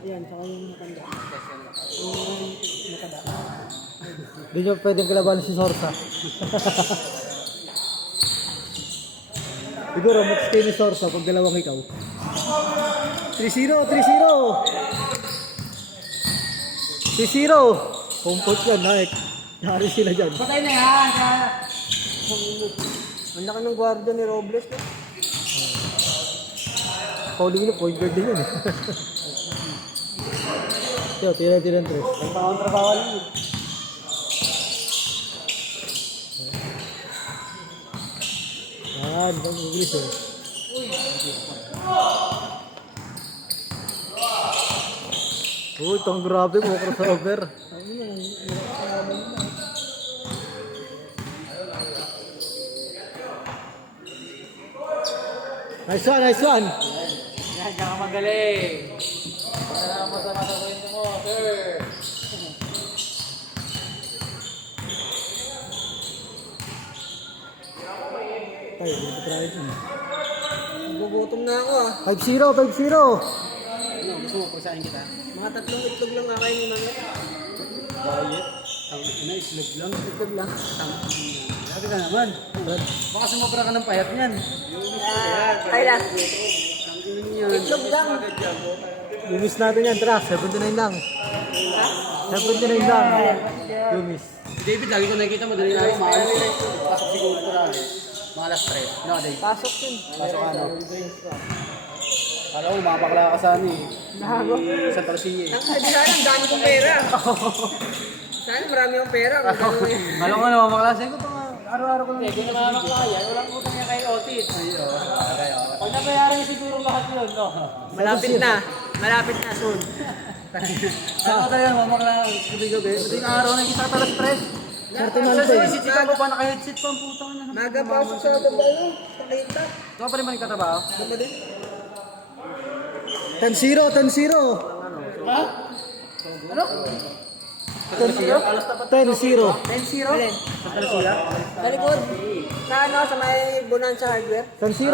Yan, saka yung matanda. Yung matanda. Hindi nyo pwedeng kalaban si Sorsa. Siguro, mag-stay ni Sorsa pag dalawang ikaw. 3-0, 3-0! 3-0! Home court yan, ha? Nari sila dyan. Patay na yan! Ang laki ng gwardiya ni Robles, no? Pauling point guard din yun, eh. Yo, tira-tira ng tres. Ang pangontrabaho lang yun. Yan, ang English, eh. Uy, itong grabe mo, crossover. Nice one, nice one. Yan, diyan ka magaling. Salamat sa matawin mo, sir. Tayo, dito try ito. Gugutom na ako, ah. 5-0, 5-0. Ano, gusto mo pagsahin kita? Mga 3 itlog lang kakainin mo namin. Diet? Ano, itlog lang? Itlog lang. Sabi ka naman. Baka sumobra ka ng payat niyan. Ay lang. Itlog lang. Yumis natin yan, tara. 79 lang. 79 lang. Yumis. David, lagi ko nakikita mo. Dali na ako maalas. Pasok siguro ito lang. Mga alas 3. No, Dave. Pasok yun. Pasok ano. Kala ko, mapakla ka sa ano eh. Nahago. Sa Tarsiye. Ang dami kong pera. Sana marami akong pera. Alam ko na, mamaklase ko ito nga. Araw-araw ko lang. Hindi ko na mamaklaya. Walang utang niya kay Otis. Pag nabayaran niya siguro lahat yun, no? Malapit na. Malapit na soon. Saan ka yan, mamaklase. Gabi-gabi. Ito yung araw na kita talas stress. Certain man pa eh. Si Chika mo pa naka-headset pa ang putang na. Maga pasok sa trabaho. Sa late. Ito pa rin ba nagtatrabaho? Ano din? 10-0, 10-0. Ha? Ano? 10-0. 10-0? Sa Tarsiya? Sa likod. Sa ano, sa may Bonanza Hardware? 10-0.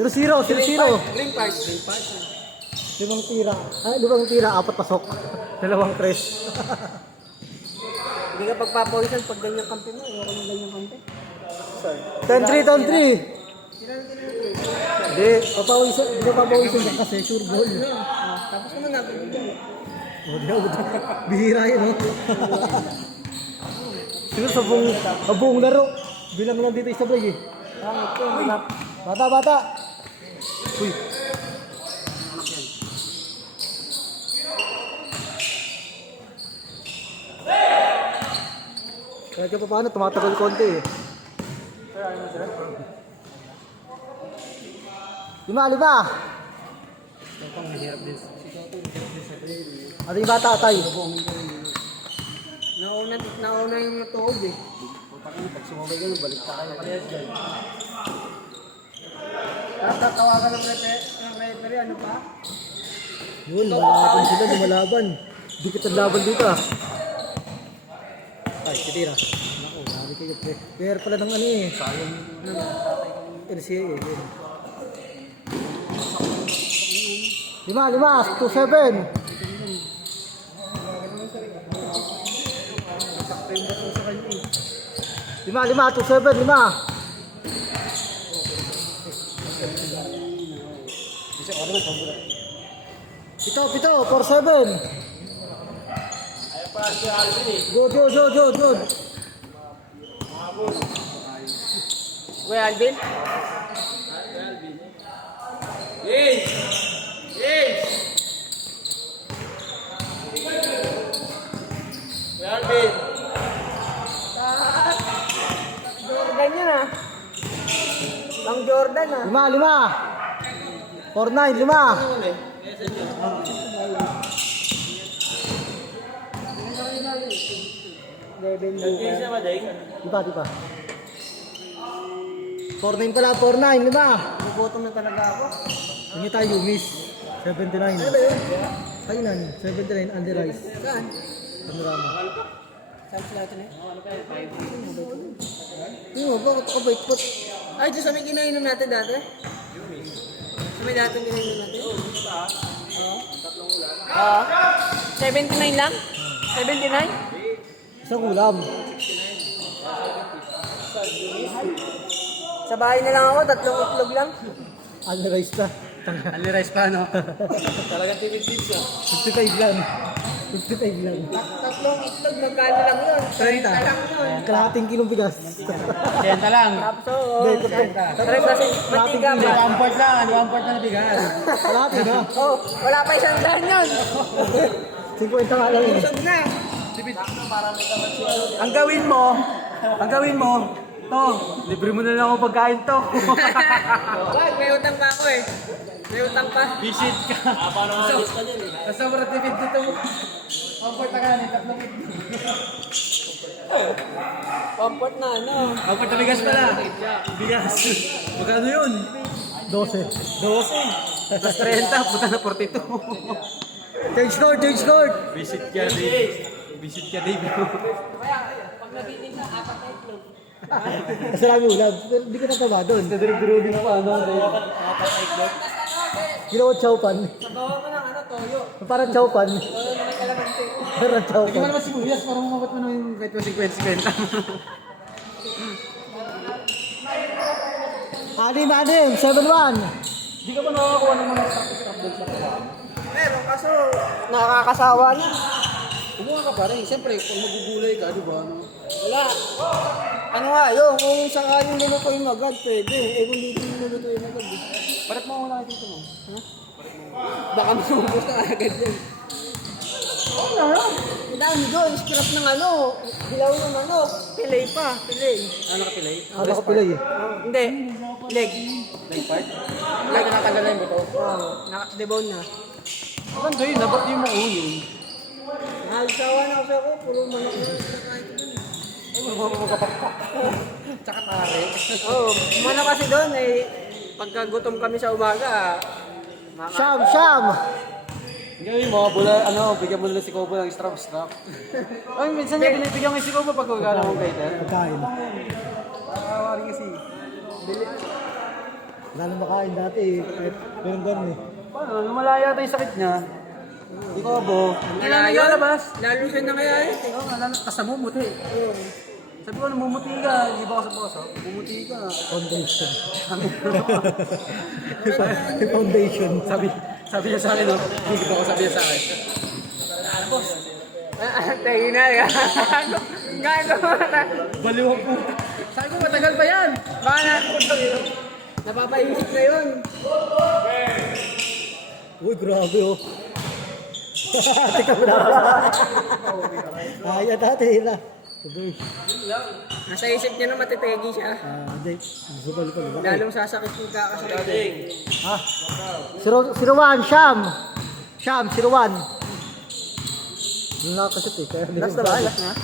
0-0, 0-0. Green Park. Green Park. 5 tira. Ay, 5 tira, 4 pasok. 2 tres. Hindi ka pagpapawisan pag ganyan kampi mo. Ayoko ng ganyan kampi. 10-3. Hindi, papawisan. Hindi ka papawisan ka kasi sure goal. Tapos naman nabibigyan. O, di ako. Bihira yun, no? Siguro sa buong laro. Bilang lang dito isabay, eh. Pangit ko. Bata, bata. Uy. Kahit pa paano, tumatagal konti, eh. 5. Ano yung bata, tay? Nauna yung natuog eh. Pag sumabay kayo, balik pa kayo. Tatawagan ng referee, ano pa? Yun, lumalaban sila, lumalaban. Di kita laban dito, ah. Ay, kitira. Naku, marami kayo. Player pala ng ano, eh. Sayang. NCAA, eh. 5, 2-7. Lima, 2-7, 5. Pito, 4-7. Good. Kuya Alvin? Yes! Kuya Alvin! Jordan yun ah. Lang Jordan ah. 5. 4-9, 5. Diba. 4-9 pala, 4-9, 5. Nagutom na talaga ako. Hindi tayo, miss. 79. Kainan, 79, Andy Rice. Saan? Panorama. Saan sila ito na yun? Tingnan mo, bakit ako bait po? Ay, dyan sa may kinainom natin dati. May datong ginagawa natin. Oo. 79 lang? 79? Isang ulam. Sa bahay na lang ako, 3 itlog lang. Ano rice na? Ali rice pa, no? 55 lang. 55 lang. 3 itlog, magkano lang yun? 30 lang yun. Kalahating kilong bigas. 80 lang. Tapos oo. Tres kasi mantika ba? 1 lang, 1 na nabigas. Kalahati na. Oh, wala pa 100 yun. 50 nga lang yun. Busog na. Ang gawin mo, to, libre mo na lang ako pagkain to. Wag, may utang pa ako eh. May utang pa. Visit ka. Paano maalis ka dyan eh? Sa sobrang tipid dito mo. Comfort na ka na, 3 Comfort na ano. Comfort na bigas pala. Bigas. Magkano yun? 12. 12. Plus 30, puta na 42. Change card. Visit ka, Dave. Visit ka, Dave. Pag nabili ka, 4 na itlog. Kasi lagi ulam. Pero hindi ka natawa doon. Nadurog-durogin pa, ano? Ginawa chowpan. Sabawan ko ng ano, toyo. Parang chowpan. Toyo na may kalamansi. Parang Hindi ka chowpan. naman sibuyas, parang umabot mo na yung kahit 50-50. Anim, 7-1. Hindi ka ba nakakakuha ng mga stock doon sa kawan? Meron kaso, nakakasawa na. Kumuha ka pa rin. Siyempre, kung magugulay ka, di ba? Ano? Wala. Ano nga, yun, kung sakaling lulutuin mo agad, pwede. Eh, kung hindi mo lulutuin agad. Parat mo muna dito mo. Baka maubos na agad yan. Oo na, no? Ang dami doon, scrap ng ano, hilaw ng ano, pilay pa, pilay. Ano ka pilay? Ako ko pilay eh. Hindi, leg. Leg part? Leg na natanggal na yung buto. Oo, debone na. Maganda yun, dapat yung maulo. Nagsawa na ako, puro manok na kahit doon. Ay, magkapakpak. Tsaka tari. Oo, manok kasi doon eh, pagka gutom kami sa umaga, Siyam. Gawin mo, bigyan mo nila si Kobo ng strap. Ay, minsan niya binibigyan ko si Kobo pag gagana mong gaiter. Pagkain. Nakakawari kasi. Wala na makain dati eh. Kahit meron ganun eh. Paano? Lumalaya tayo yung sakit niya. Si Kobo. Malayo, lalo siya na kaya eh. Oo, nalala. Kasi namumuti. Sabi ko, namumuti ka. Hindi ba ako sa boso? Namumuti ka. Foundation. Foundation. Sabi niya sa akin, no? Hindi ba ako sabi niya sa akin? Tayo na, gago na. Baliw ang puta. Sabi ko, matagal pa yan. Baka na, napapaisip na yun. Uy, grabe oh. Tika mo na. Kaya dati na. Uy. Nasa isip niya na matitegi siya. Hindi. Gusto ko lupa. Lalong sasakit yung kakasakit. Ha? 01, Siyam. Siyam, 01. Yung nakakasit eh. Kaya Last na ba? Last na?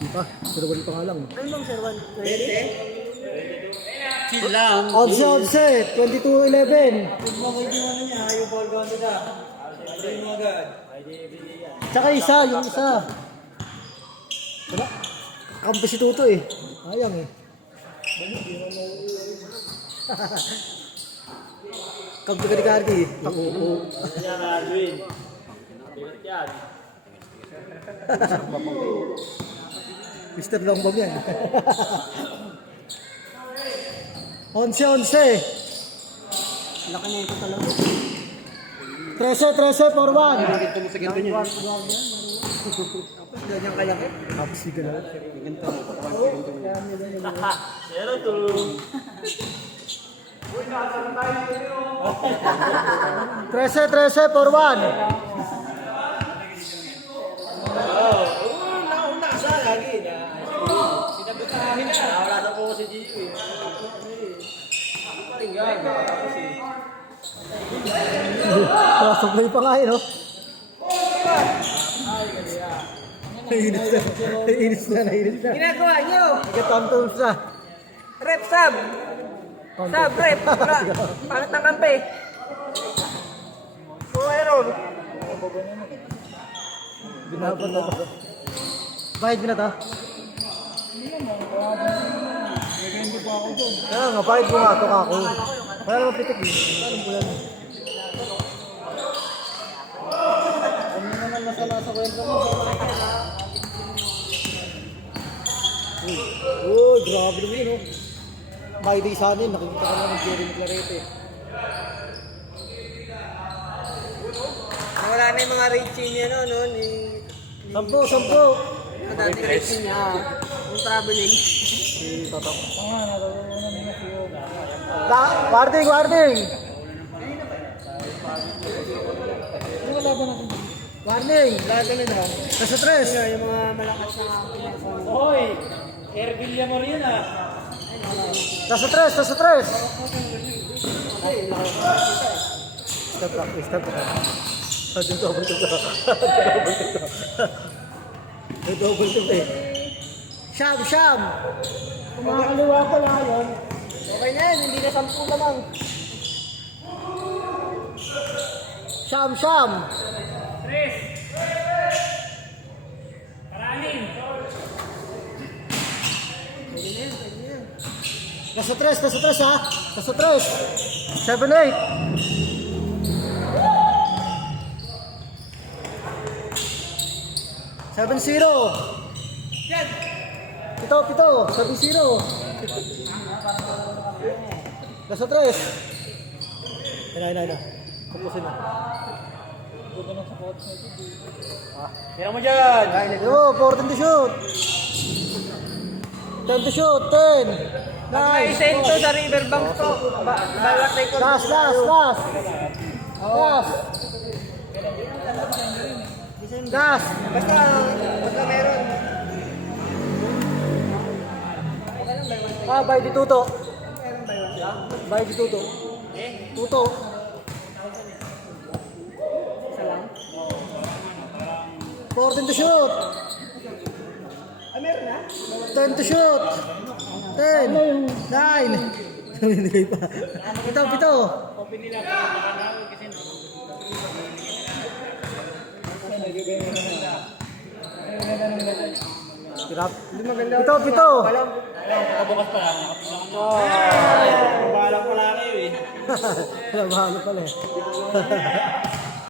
Di pa. 01 pa nga lang. Ano bang sir? 20? Chill lang. 11, 22-11. Tsaka yung isa. Wala. Kampi si Tuto eh. Ayang eh. Kampi ka ni Cardi eh. Ako. Mr. Longbong yan. 11. Laki na ito talaga. 13, 4-1. Ganito mo sa ganito niya. Ganyan kalaki. Tapos di ka na. Ganito mo. Ganito mo. Trece, 4-1. Supply pa nga yun, no? Naiinis na. Ginagawa niyo. Nagka-tantrums na. Rep sub. Sub rep. Wala. Pangit ng kampi. Mayroon. Binaban na to. Bayad mo na to? Kaya nga, bayad mo nga ito kako. Wala naman pitik eh. Friday sa anin, nakikita ka naman ng Jeremy Clarete. Wala na yung mga rating niya no, ni... 10. Yung dati rating niya, yung traveling. Si Toto. Warning! Warning! Lahat na daw. Nasa 3. Yung mga malakas na pinasa. Hoy! Erbil mo rin ah. Nasa 3. Stop. Double to eh. Sham! Kumakaliwa pa lang yun. Okay na yan, hindi na 10 lamang. Sham! Nasa 3 ha? Nasa 3. 7-8. 7-0. Pito. 7-0. Nasa 3. Ina. Kupusin na. Tira mo dyan! Yo, 14 to shoot. 10 to shoot. 10. May 9. send to sa riverbank to. Bawat record. Last. Basta meron. By the Tuto. By the Tuto. Tuto. Isa lang. 14 to shoot. Meron na? 10 to shoot. 10. 9. Hindi pa. Pito. Hirap. Pito. Bukas pa lang. Bahala pala kayo eh. Bahala pala eh.